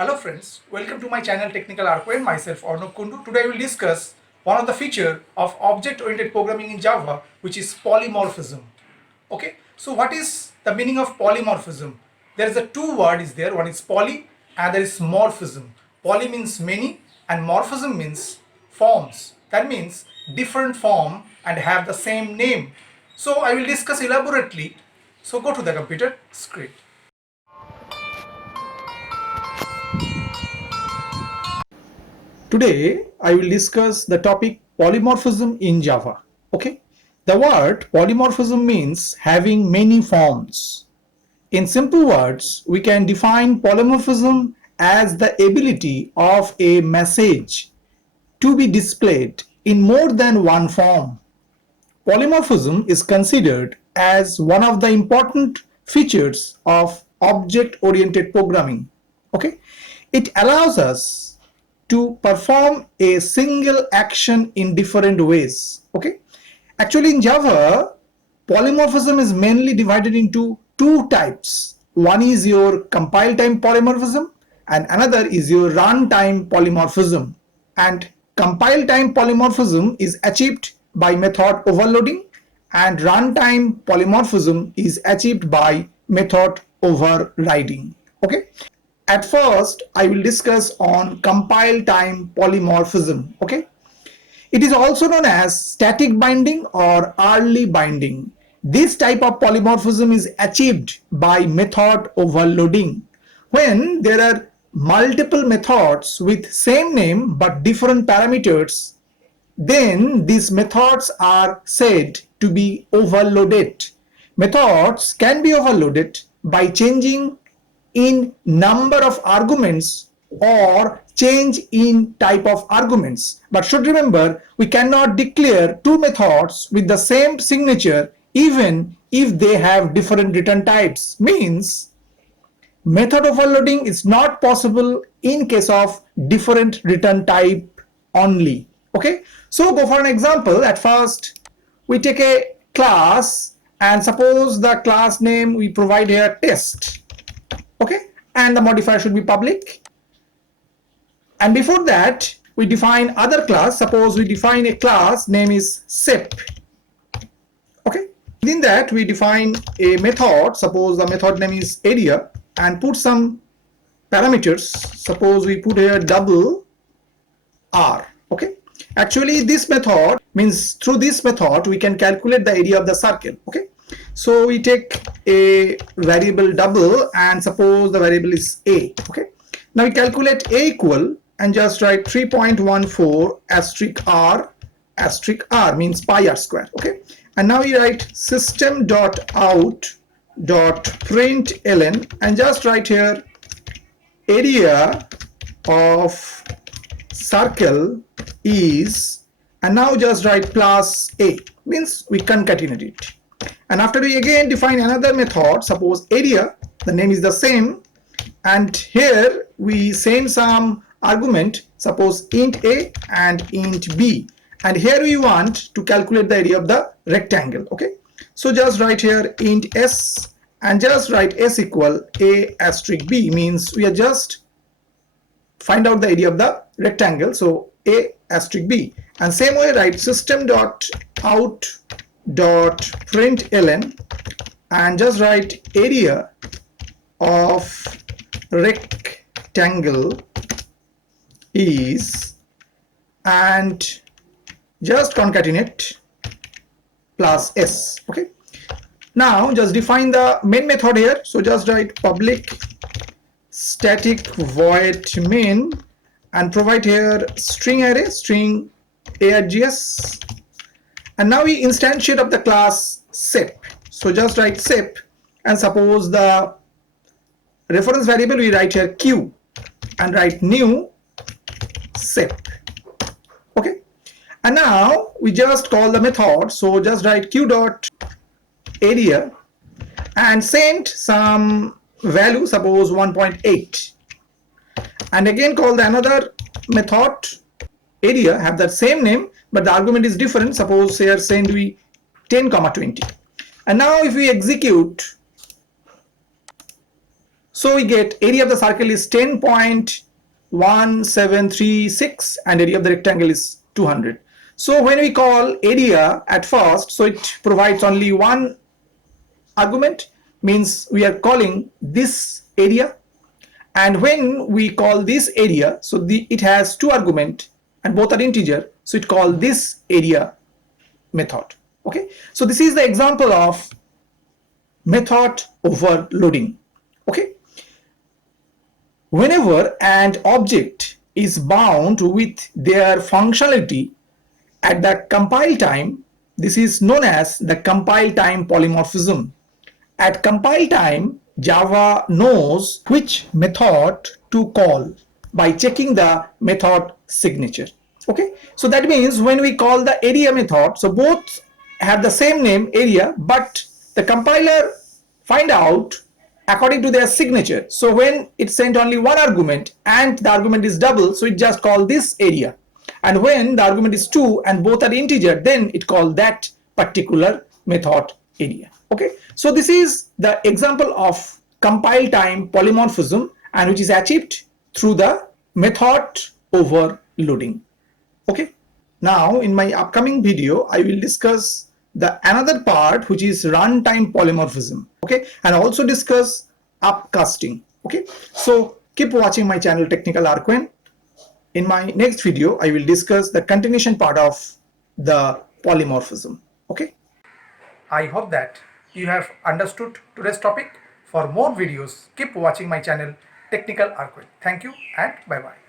Hello friends, welcome to my channel Technical Arco and myself Arnab Kundu. Today I will discuss one of the feature of object-oriented programming in Java, which is polymorphism. Okay, so what is the meaning of polymorphism? There is a two word is there. One is poly and there is morphism. Poly means many and morphism means forms. That means different form and have the same name. So I will discuss elaborately. So go to the computer screen. Today, I will discuss the topic polymorphism in Java. Okay, the word polymorphism means having many forms. In simple words, we can define polymorphism as the ability of a message to be displayed in more than one form. Polymorphism is considered as one of the important features of object-oriented programming. Okay, it allows us to perform a single action in different ways. Okay, actually in Java, polymorphism is mainly divided into two types. One is your compile time polymorphism and another is your runtime polymorphism. And compile time polymorphism is achieved by method overloading and runtime polymorphism is achieved by method overriding. Okay, at first I will discuss on compile time polymorphism. Okay, it is also known as static binding or early binding. This type of polymorphism is achieved by method overloading. When there are multiple methods with same name but different parameters, then these methods are said to be overloaded. Methods can be overloaded by changing in number of arguments or change in type of arguments. But should remember, we cannot declare two methods with the same signature even if they have different return types. Means method overloading is not possible in case of different return type only. Okay, so go for an example. At first we take a class and suppose the class name we provide here test. Okay, and the modifier should be public. And before that we define other class. Suppose we define a class name is sep. Okay, within that we define a method. Suppose the method name is area and put some parameters. Suppose we put here double r. Okay, actually this method means through this method we can calculate the area of the circle. Okay, so we take a variable double and suppose the variable is a. Okay, now we calculate a equal and just write 3.14 asterisk r means pi r square. Okay, and now we write system.out.println and just write here area of circle is, and now just write plus a, means we concatenate it. And after we again define another method, suppose area, the name is the same, and here we send some argument, suppose int a and int b, and here we want to calculate the area of the rectangle. Okay, so just write here int s and just write s equal a asterisk b, means we are just find out the area of the rectangle, so a asterisk b. And same way write system.out.println and just write area of rectangle is, and just concatenate plus s. Okay, now just define the main method here. So just write public static void main and provide here string array, string args, and now we instantiate of the class sep. So just write sep and suppose the reference variable we write here q and write new sep. Okay, and now we just call the method. So just write q dot area and send some value, suppose 1.8, and again call the another method area, have that same name but the argument is different. Suppose here send we 10, 20, and now if we execute, So we get area of the circle is 10.1736 and area of the rectangle is 200. So when we call area at first, so it provides only one argument, means we are calling this area, and when we call this area, so it has two argument and both are integer, so it call this area method. Okay, so this is the example of method overloading. Okay, whenever an object is bound with their functionality at the compile time, this is known as the compile time polymorphism. At compile time, Java knows which method to call by checking the method signature. Okay, so that means when we call the area method, so both have the same name area, but the compiler find out according to their signature. So when it sent only one argument and the argument is double, so it just call this area, and when the argument is 2 and both are integer, then it call that particular method area. Okay, so this is the example of compile time polymorphism, and which is achieved through the method overloading. Okay, now in my upcoming video I will discuss the another part, which is runtime polymorphism. Okay, and also discuss upcasting. Okay, so keep watching my channel Technical Arquen. In my next video I will discuss the continuation part of the polymorphism. Okay, I hope that you have understood today's topic. For more videos, keep watching my channel Technical Arquen. Thank you and bye bye.